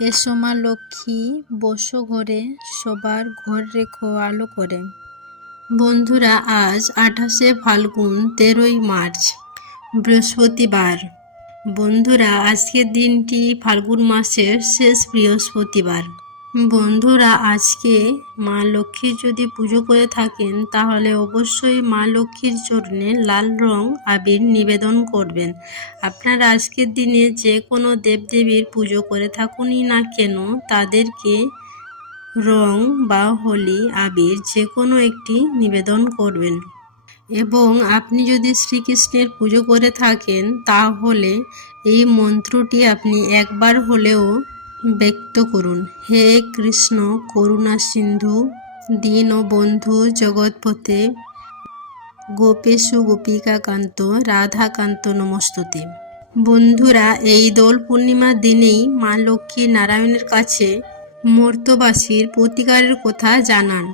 এসো মা লক্ষ্মী, বসো ঘরে, সবার ঘর রেখো আলো করে। বন্ধুরা, আজ 28শে ফাল্গুন, 13ই মার্চ, বৃহস্পতিবার। বন্ধুরা, আজকের দিনটি ফাল্গুন মাসের শেষ বৃহস্পতিবার। বন্ধুরা, আজকে মা লক্ষ্মীর যদি পুজো করে থাকেন তাহলে অবশ্যই মা লক্ষ্মীর চরণে লাল রং আবির নিবেদন করবেন। আপনারা আজকের দিনে যে কোনো দেবদেবীর পুজো করে থাকুনই না কেন, তাদেরকে রং বা হোলি আবির যে কোনো একটি নিবেদন করবেন। এবং আপনি যদি শ্রীকৃষ্ণের পুজো করে থাকেন তাহলে এই মন্ত্রটি আপনি একবার হলেও ব্যক্ত করুন। হে কৃষ্ণ করুণা সিন্ধু দীনবন্ধু জগৎপতে গোপেশু গোপিকা কান্ত রাধাকান্ত নমস্তুতে। বন্ধুরা, এই দোল পূর্ণিমার দিনেই মা লক্ষ্মী নারায়ণের কাছে মর্ত্যবাসীর প্রতিকারের কথা জানান।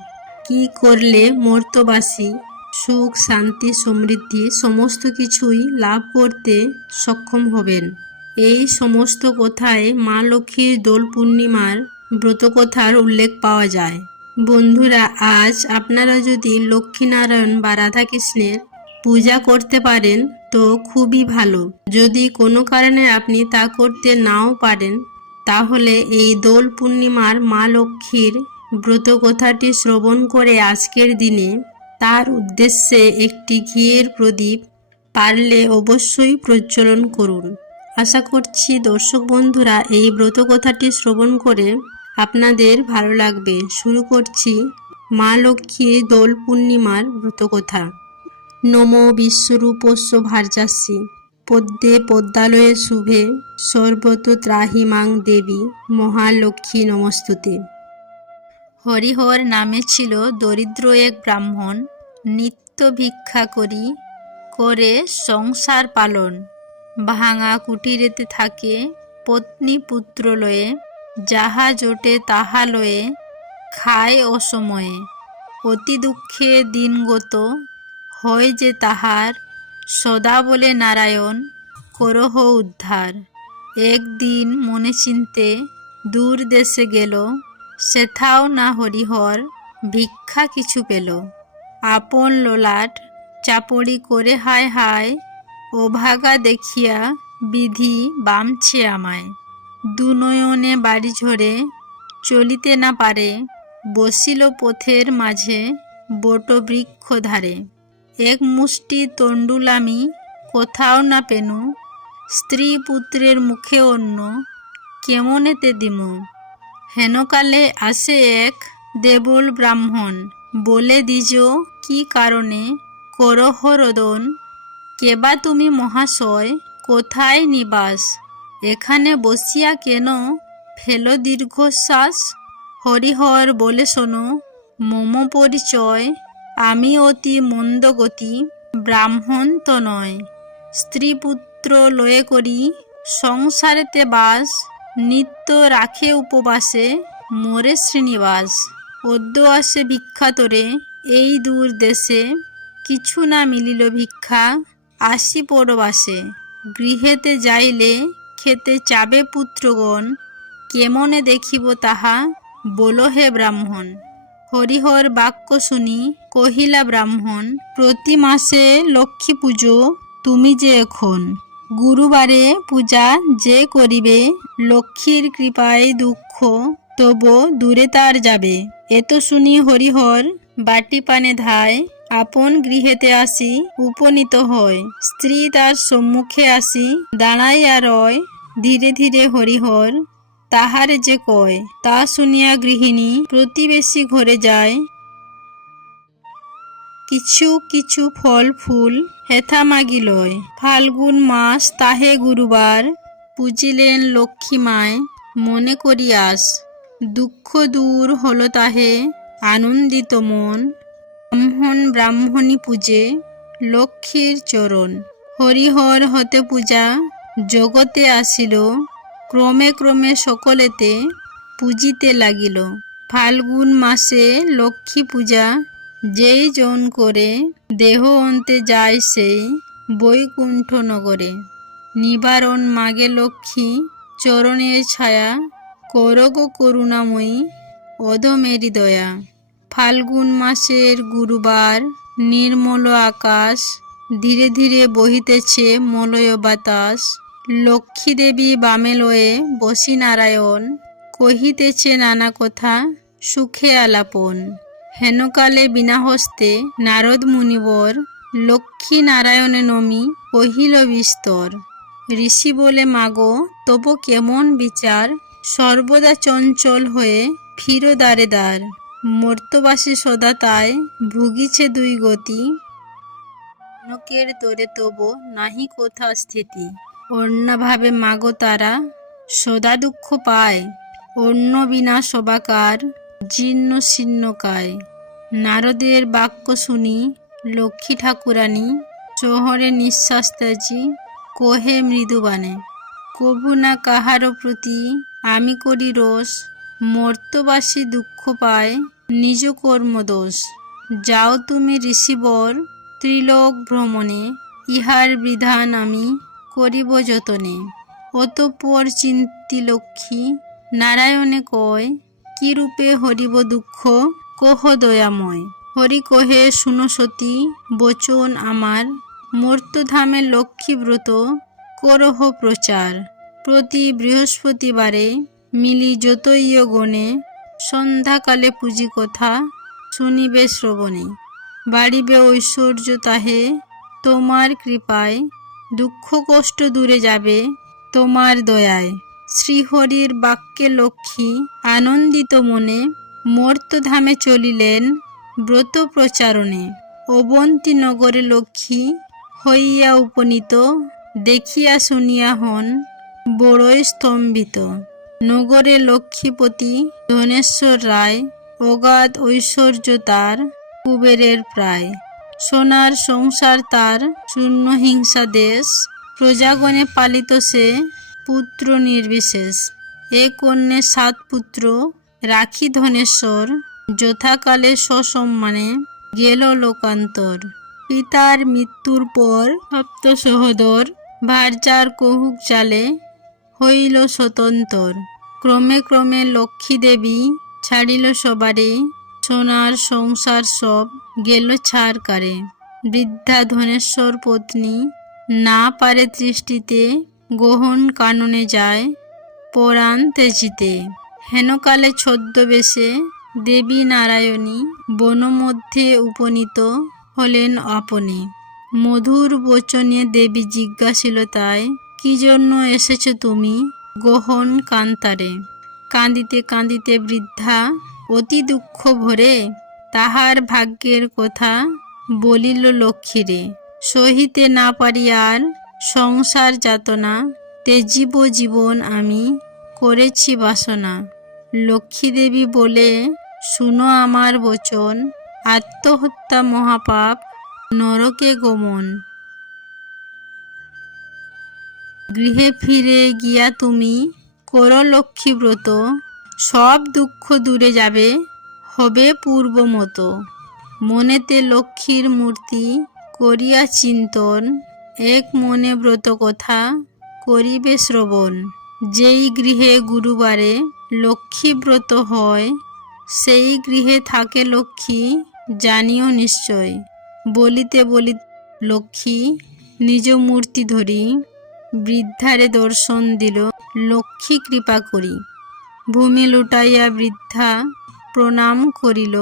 কি করলে মর্ত্যবাসী সুখ শান্তি সমৃদ্ধি সমস্ত কিছুই লাভ করতে সক্ষম হবেন। এই সমস্ত কথায় মা লক্ষ্মীর দোল পূর্ণিমার ব্রতকথার উল্লেখ পাওয়া যায়। বন্ধুরা, আজ আপনারা যদি লক্ষ্মীনারায়ণ বা রাধাকৃষ্ণের পূজা করতে পারেন তো খুবই ভালো। যদি কোনো কারণে আপনি তা করতে নাও পারেন তাহলে এই দোল পূর্ণিমার মা লক্ষ্মীর ব্রতকথাটি শ্রবণ করে আজকের দিনে তার উদ্দেশ্যে একটি ঘিয়ের প্রদীপ পারলে অবশ্যই প্রজ্বলন করুন। আশা করছি দর্শক বন্ধুরা এই ব্রতকথাটি শ্রবণ করে আপনাদের ভালো লাগবে। শুরু করছি মা লক্ষ্মীর দোল পূর্ণিমার ব্রতকথা। নমো বিশ্বরূপস্য ভার্যাস্যি পদ্মে পদ্মালয়ে শুভে সর্বতো ত্রাহি মাং দেবী মহালক্ষ্মী নমস্তুতে। হরিহর নামে ছিল দরিদ্র এক ব্রাহ্মণ। নিত্য ভিক্ষা করে সংসার পালন। ভাঙা কুটিরেতে থাকে পত্নী পুত্র লয়ে, যাহা জোটে তাহা লয়ে খায় অসময়ে। অতি দুঃখে দিনগত হয় যে তাহার, সদা বলে নারায়ণ করহ উদ্ধার। একদিন মনে চিনতে দূর দেশে গেল, সেথাও না হরিহর ভিক্ষা কিছু পেল। আপন ললাট চাপড়ি করে হায় হায়, অভাগা দেখিয়া বিধি বামছে আমায়। দুনয়নে বাড়ি ঝরে চলিতে না পারে, বসিল পথের মাঝে বটবৃক্ষ ধারে। এক মুষ্টি তণ্ডুল আমি কোথাও না পেনু, স্ত্রী পুত্রের মুখে অন্ন কেমনেতে দিমু। হেনকালে আসে এক দেবল ব্রাহ্মণ, বলে দিজ কি কারণে করহ রোদন। কেবা তুমি মহাশয় কোথায় নিবাস, এখানে বসিয়া কেন ফেলো দীর্ঘশ্বাস। হরিহর বলে শোনো মম পরিচয়, আমি অতি মন্দগতি ব্রাহ্মণ তো নয়। স্ত্রী পুত্র লয়ে করি সংসারেতে বাস, নিত্য রাখে উপবাসে মোরে শ্রীনিবাস। অদ্য আসে ভিক্ষাতরে এই দূর দেশে, কিছু না মিলিল ভিক্ষা আসি পরবাসে। গৃহেতে যাইলে খেতে চাবে পুত্রগণ, কেমনে দেখিব তাহা বলো হে ব্রাহ্মণ। হরিহর বাক্য শুনি কহিলা ব্রাহ্মণ, প্রতি মাসে লক্ষ্মী পুজো তুমি যে এখন, গুরুবারে পূজা যে করিবে, লক্ষ্মীর কৃপায় দুঃখ তবু দূরে তার যাবে। এত শুনি হরিহর বাটি পানে ধায়, আপন গৃহেতে আসি উপনীত হয়। স্ত্রী তার সম্মুখে আসি দাঁড়াইয়া রয়, ধীরে ধীরে হরিহর তাহারে যে কয়। তা শুনিয়া গৃহিণী প্রতিবেশী ঘরে যায়, কিছু কিছু ফল ফুল হেথা মাগি লয়। ফাল্গুন মাস তাহে গুরুবার, পুজিলেন লক্ষ্মী মায় মনে করি আস। দুঃখ দূর হলো তাহে আনন্দিত মন, ব্রাহ্মণ ব্রাহ্মণী পূজে লক্ষ্মীর চরণ। হরিহর হতে পূজা জগতে আসিল, ক্রমে ক্রমে সকলেতে পূজিতে লাগিল। ফাল্গুন মাসে লক্ষ্মী পূজা যেই জন করে, দেহ অন্তে যায় সেই বৈকুণ্ঠ নগরে। নিবারণ মাগে লক্ষ্মী চরণের ছায়া, করগো করুণাময়ী অধমেরি দয়া। ফাল্গুন মাসের গুরুবার, নির্মল আকাশ, ধীরে ধীরে বহিতেছে মলয় বাতাস। লক্ষ্মী দেবী বামে লয়ে বসি নারায়ণ, কহিতেছে নানা কথা সুখে আলাপন। হেনকালে বিনা হস্তে নারদ মুনিবর, লক্ষ্মী নারায়ণে নমি কহিল বিস্তর। ঋষি বলে মাগো তব কেমন বিচার, সর্বদা চঞ্চল হয়ে ফিরো দ্বারে দ্বার। মর্তবাসী সদা তাই ভুগিছে দুই গতি, নকের দরে তব নাহি কোথা স্থিতি। অন্যভাবে মাগো তারা সদা দুঃখ পায়, অন্য বিনা সবাকার জীর্ণ শীর্ণকায়। নারদের বাক্য শুনি লক্ষ্মী ঠাকুরানী, শহরে নিঃশ্বাস ত্যাজি কহে মৃদুবাণে। কভু না কাহারো প্রতি আমি করি রোষ, মর্তবাসী দুঃখ পায় নিজ কর্ম দোষ। যাও তুমি ঋষিবর ত্রিলোক ভ্রমণে, ইহার বিধান আমি করিব যতনে। অতঃপর চিন্তি লক্ষ্মী নারায়ণে কয়, কি রূপে হরিব দুঃখ কহ দয়াময়। হরি কহে শুনো সতী বচন আমার, মর্তধামে লক্ষ্মী ব্রত করহ প্রচার। প্রতি বৃহস্পতিবারে মিলি যতই গণে, সন্ধ্যাকালে পুঁজি কথা শুনিবে শ্রবণে। বাড়িবে ঐশ্বর্য তাহে তোমার কৃপায়, দুঃখ কষ্ট দূরে যাবে তোমার দয়ায়। শ্রীহরির বাক্যে লক্ষ্মী আনন্দিত মনে, মর্তধামে চলিলেন ব্রত প্রচারণে। অবন্তী নগরে লক্ষ্মী হইয়া উপনীত, দেখিয়া শুনিয়া হন বড়ই স্তম্ভিত। নগরে লক্ষ্মীপতি ধনেশ্বর রায়, অগাধ ঐশ্বর্য তার কুবেরের প্রায়। সোনার সংসার তার শূন্য হিংসা দেশ, প্রজাগণে পালিত সে পুত্র নির্বিশেষ। এ কন্যে 7 পুত্র রাখি ধনেশ্বর, যথাকালে সসম্মানে গেল লোকান্তর। পিতার মৃত্যুর পর সপ্ত সহোদর, ভার্যার কহুক চালে হইল স্বতন্তর। ক্রমে ক্রমে লক্ষ্মী দেবী ছাড়িল সবারে, সোনার সংসার সব গেল ছারকারে। বৃদ্ধা ধনেশ্বর পত্নী না পারে দৃষ্টিতে, গহন কাননে যায় পরাণ তেজিতে। হেনকালে ছদ্মবেশে দেবী নারায়ণী, বন মধ্যে উপনীত হলেন আপনে। মধুর বচনে দেবী জিজ্ঞাসিল তাই, কি জন্য এসেছ তুমি গহন কান্তারে। কাঁদিতে কাঁদিতে বৃদ্ধা অতি দুঃখ ভরে, তাহার ভাগ্যের কথা বলিল লক্ষ্মীরে। সহিতে না পারি আর সংসার যাতনা, তেজিব জীবন আমি করেছি বাসনা। লক্ষ্মী দেবী বলে শুনো আমার বচন, আত্মহত্যা মহাপাপ নরকে গমন। গৃহে ফিরে গিয়া তুমি করো লক্ষ্মী ব্রত, সব দুঃখ দূরে যাবে হবে পূর্ব মতো। মনেতে লক্ষ্মীর মূর্তি করিয়া চিন্তন, এক মনে ব্রত কথা করিবে শ্রবণ। যেই গৃহে গুরুবারে লক্ষ্মী ব্রত হয়, সেই গৃহে থাকে লক্ষ্মী জানিও নিশ্চয়। বলিতে বলিতে লক্ষ্মী নিজ মূর্তি ধরি, বৃদ্ধারে দর্শন দিল লক্ষ্মী কৃপা করি। ভূমি লুটাইয়া বৃদ্ধা প্রণাম করিল,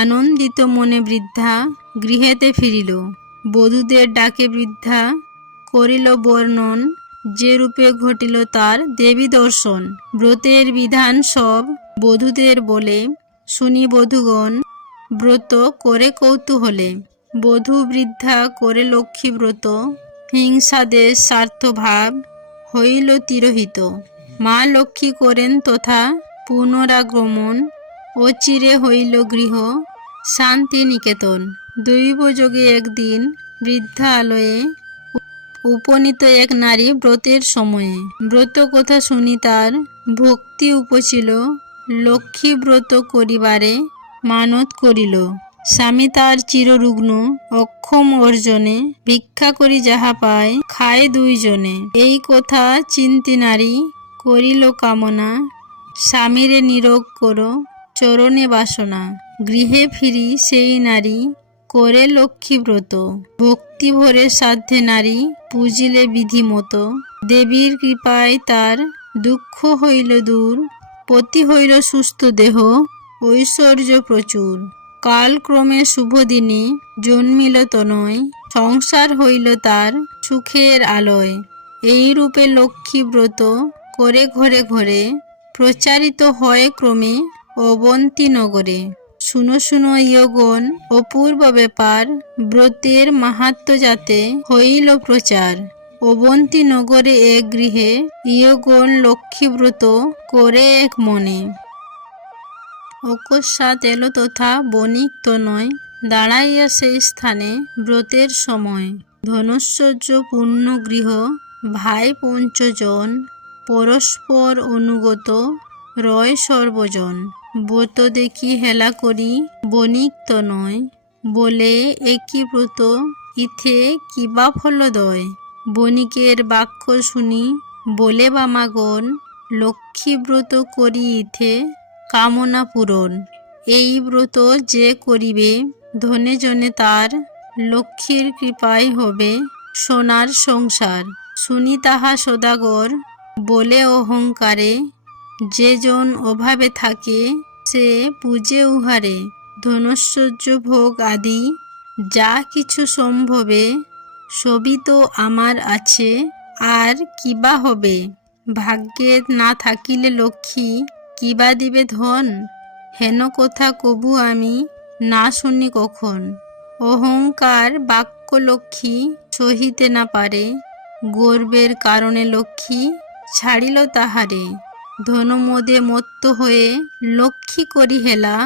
আনন্দিত মনে বৃদ্ধা গৃহেতে ফিরিল। বধূদের ডাকে বৃদ্ধা করিল বর্ণন, যে রূপে ঘটিল তার দেবী দর্শন। ব্রতের বিধান সব বধূদের বলে, শুনি বধূগণ ব্রত করে কৌতূহলে। বধূ বৃদ্ধা করে লক্ষ্মী ব্রত, হিংসাদেশ স্বার্থভাব হইল তিরোহিত। মা লক্ষ্মী করেন তথা পুনরাগমন, অচিরে হইল গৃহ শান্তি নিকেতন। দৈবযোগে একদিন বৃদ্ধা আলয়ে উপনীত এক নারী ব্রতের সময়ে। ব্রত কথা শুনি তার ভক্তি উপচিল, লক্ষ্মী ব্রত করিবারে মানত করিল। স্বামী তার চিররুগ্ন অক্ষম অর্জনে, ভিক্ষা করি যাহা পায় খায় দুইজনে। এই কথা চিন্তি নারী করিল কামনা, স্বামীরে নিরোগ করো চরণে বাসনা, গৃহে ফিরি সেই নারী করে লক্ষ্মী ব্রত। ভক্তি ভরে সাধ্যে নারী পুজিলে বিধি মতো, দেবীর কৃপায় তার দুঃখ হইল দূর, পতি হইল সুস্থ দেহ ঐশ্বর্য প্রচুর। কালক্রমে শুভ দিনে জন্মিল তনয়, সংসার হইল তার সুখের আলয়। এই রূপে লক্ষ্মী ব্রত করে ঘরে ঘরে, প্রচারিত হয় ক্রমে অবন্তী নগরে। শুনো শুনো ইয়গণ অপূর্ব ব্যাপার, ব্রতের মাহাত্ম্য যাতে হইল প্রচার। অবন্তী নগরে এক গৃহে ইয়গণ লক্ষ্মী ব্রত করে এক মনে। অকস্মাৎ এলো তথা বণিক তনয়, দাঁড়াইয়া সেই স্থানে ব্রতের সময়। ধনৈশ্বর্য পূর্ণ গৃহ ভাই পঞ্চজন, পরস্পর অনুগত রয় সর্বজন। ব্রত দেখি হেলা করি বণিক তনয়, বলে একই ব্রত ইথে কিবা ফলদয়। বণিকের বাক্য শুনি বলে বামাগণ, লক্ষ্মী ব্রত করি ইথে কামনা পূরণ। এই ব্রত যে করিবে ধনে জনে তার, লক্ষ্মীর কৃপায় হবে সোনার সংসার। শুনি তাহা সদাগর বলে অহংকারে, যে জন অভাবে থাকে সে পূজে উহারে। ধনৈশ্বর্য ভোগ আদি যা কিছু সম্ভবে, সবই তো আমার আছে আর কিবা হবে। ভাগ্যে না থাকিলে লক্ষ্মী কিবা দিবে ধন, হেন কথা কবু আমি না শুনি কখন। অহংকার বাক্য লক্ষ্মী সহিতে না পারে, গর্বের কারণে লক্ষ্মী ছাড়িল তাহারে। ধনমদে মত্ত হয়ে লক্ষ্মী করি হেলা,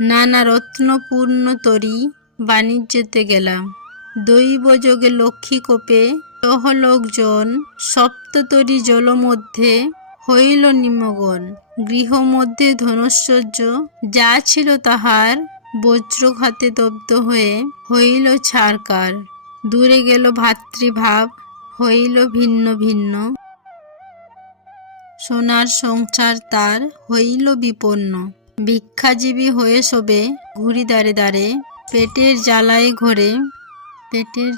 নানা রত্নপূর্ণ তরী বাণিজ্যতে গেলা। দৈব যোগে লক্ষ্মী কোপে সহলোকজন, সপ্ততরী জল মধ্যে হইল নিমগ্ন। গৃহ মধ্যে ধনৈশ্বর্য যা ছিল তাহার, বজ্রঘাতে দগ্ধ হয়ে হইল ছারকার। দূরে গেল ভাতৃভাব হইল ভিন্ন ভিন্ন, সোনার সংসার তার হইল বিপন্ন। ভিক্ষাজীবী হয়ে শোবে ঘুরি দ্বারে দ্বারে, পেটের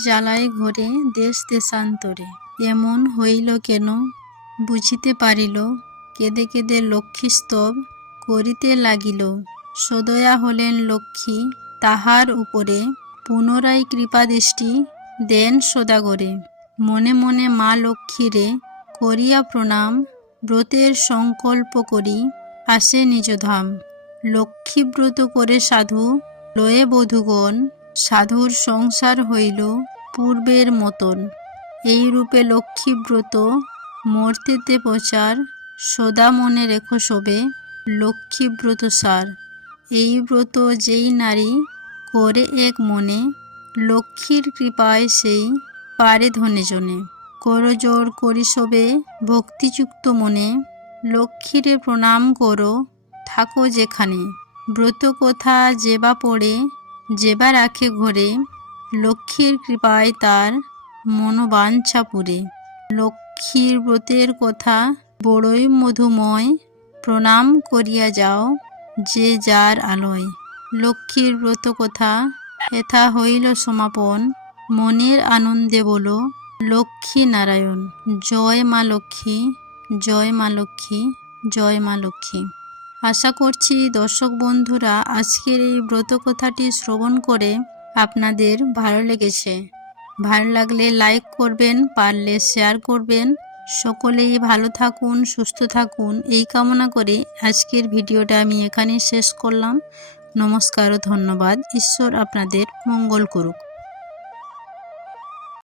জ্বালায় ঘরে দেশ দেশান্তরে। এমন হইল কেন বুঝিতে পারিল, কেঁদে কেঁদে লক্ষ্মী স্তব করিতে লাগিল। সদয়া হলেন লক্ষ্মী তাহার উপরে, পুনরায় কৃপা দৃষ্টি দেন সদাগরে। মনে মনে মা লক্ষ্মীরে করিয়া প্রণাম, ব্রতের সংকল্প করি আসে নিজ ধাম। লক্ষ্মী ব্রত করে সাধু লয়ে বধূগণ, সাধুর সংসার হইল পূর্বের মতন। এই রূপে লক্ষ্মী ব্রত মর্তেতে প্রচার, সদা মনে রেখো শোবে লক্ষ্মী ব্রত সার। এই ব্রত যেই নারী করে এক মনে, লক্ষ্মীর কৃপায় সেই পারে ধনে জনে। করজোড় করি শোবে ভক্তিযুক্ত মনে, লক্ষ্মীরে প্রণাম করো থাকো যেখানে। ব্রত কথা যেবা পড়ে যেবা রাখে ঘরে, লক্ষ্মীর কৃপায় তার মনোবাঞ্ছা পুরে। লক্ষ্মীর ব্রতের কথা বড়ই মধুময়, প্রণাম করিয়া যাও যে যার আলয়। লক্ষ্মীর ব্রত কথা এথা হইল সমাপন, মনের আনন্দে বলো লক্ষ্মী নারায়ণ। জয় মা লক্ষ্মী, জয় মা লক্ষ্মী, জয় মা লক্ষ্মী। আশা করছি দর্শক বন্ধুরা আজকের এই ব্রত কথাটি শ্রবণ করে আপনাদের ভালো লেগেছে। ভালো লাগলে লাইক করবেন, পারলে শেয়ার করবেন। সকলেই ভালো থাকুন, সুস্থ থাকুন এই কামনা করে আজকের ভিডিওটা আমি এখানেই শেষ করলাম। নমস্কার ও ধন্যবাদ। ঈশ্বর আপনাদের মঙ্গল করুক।